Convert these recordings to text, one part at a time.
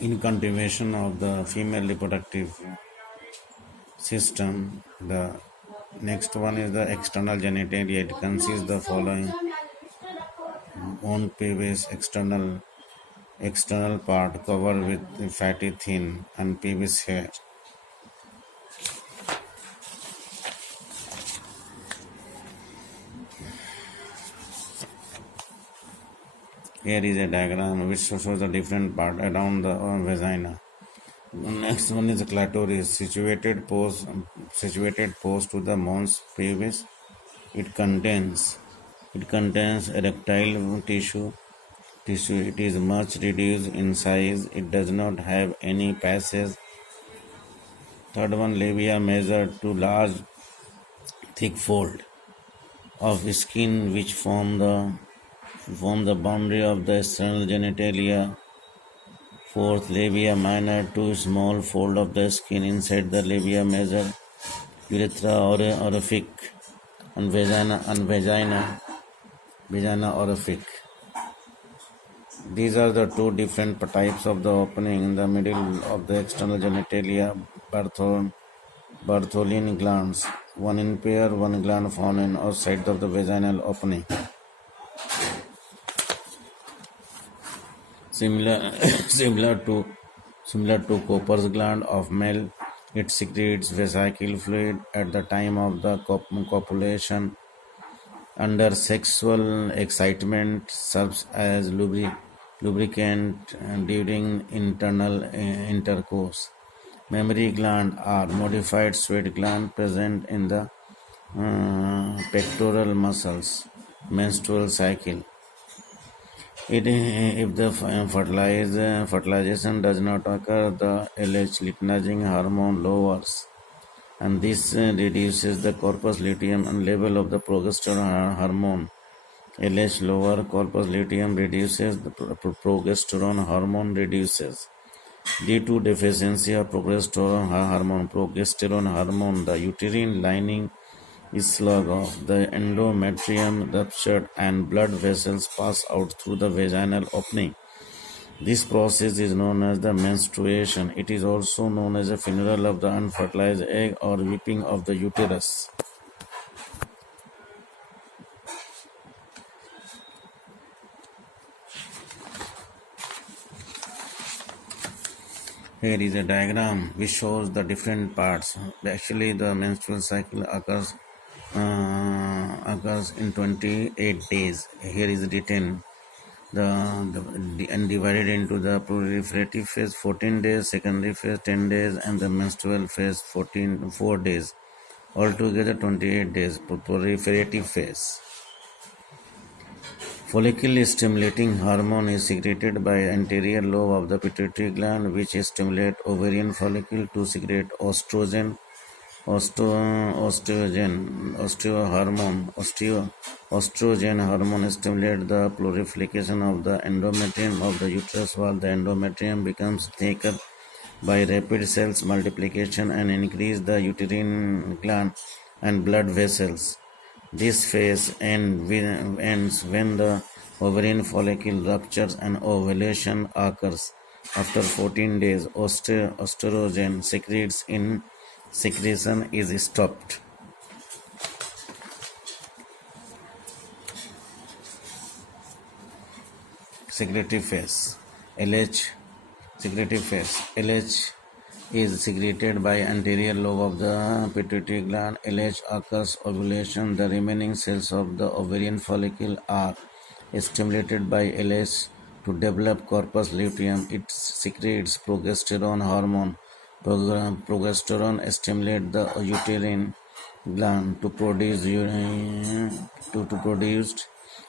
in continuation of the female reproductive system. The next one is the external genitalia. It consists the following: on pelvis, external part covered with fatty thin and pelvis hair. Here is a diagram which shows the different part around the vagina. The next one is the clitoris, situated post to the mons pelvis. It contains erectile tissue. It is much reduced in size. It does not have any passage. Third one, labia major, to large thick fold of skin which form the boundary of the external genitalia. Fourth, labia minor, two small fold of the skin inside the labia major, urethra orific, and vagina orific. These are the two different types of the opening in the middle of the external genitalia. Bartholin glands, one in pair, one gland found in outside of the vaginal opening. Similar to Cooper's gland of male, it secretes vesicle fluid at the time of the copulation. Under sexual excitement, serves as lubricant during internal intercourse. Mammary gland are modified sweat gland present in the pectoral muscles. Menstrual cycle. If the fertilization does not occur, the LH luteinizing hormone lowers, and this reduces the corpus luteum and level of the progesterone hormone. LH lower, corpus luteum reduces, the progesterone hormone reduces. Due to deficiency of progesterone hormone, the uterine lining is clogged off, the endometrium ruptured, and blood vessels pass out through the vaginal opening. This process is known as the menstruation. It is also known as a funeral of the unfertilized egg or weeping of the uterus. Here is a diagram which shows the different parts. Actually, the menstrual cycle occurs in 28 days. Here is written and divided into the proliferative phase 14 days, secondary phase 10 days, and the menstrual phase 4 days. Altogether 28 days. Proliferative phase. Follicle stimulating hormone is secreted by anterior lobe of the pituitary gland, which stimulate ovarian follicle to secrete estrogen hormone stimulate the proliferation of the endometrium of the uterus, while the endometrium becomes thicker by rapid cells multiplication and increase the uterine gland and blood vessels. This phase ends when the ovarian follicle ruptures and ovulation occurs. After 14 days, estrogen secretion is stopped. Secretory phase. Secretory phase. LH is secreted by anterior lobe of the pituitary gland. LH occurs ovulation. The remaining cells of the ovarian follicle are stimulated by LH to develop corpus luteum. It secretes progesterone hormone. Progesterone stimulates the uterine gland to produce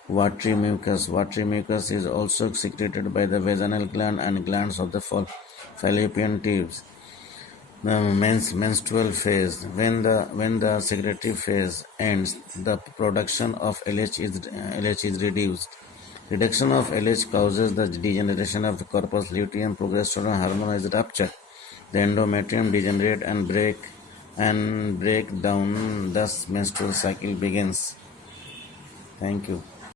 watery mucus. Watery mucus is also secreted by the vaginal gland and glands of the fallopian tubes. The menstrual phase. When the secretory phase ends, the production of LH is reduced. Reduction of LH causes the degeneration of the corpus luteum. Progesterone hormone is ruptured. The endometrium degenerate and break down. Thus, menstrual cycle begins. Thank you.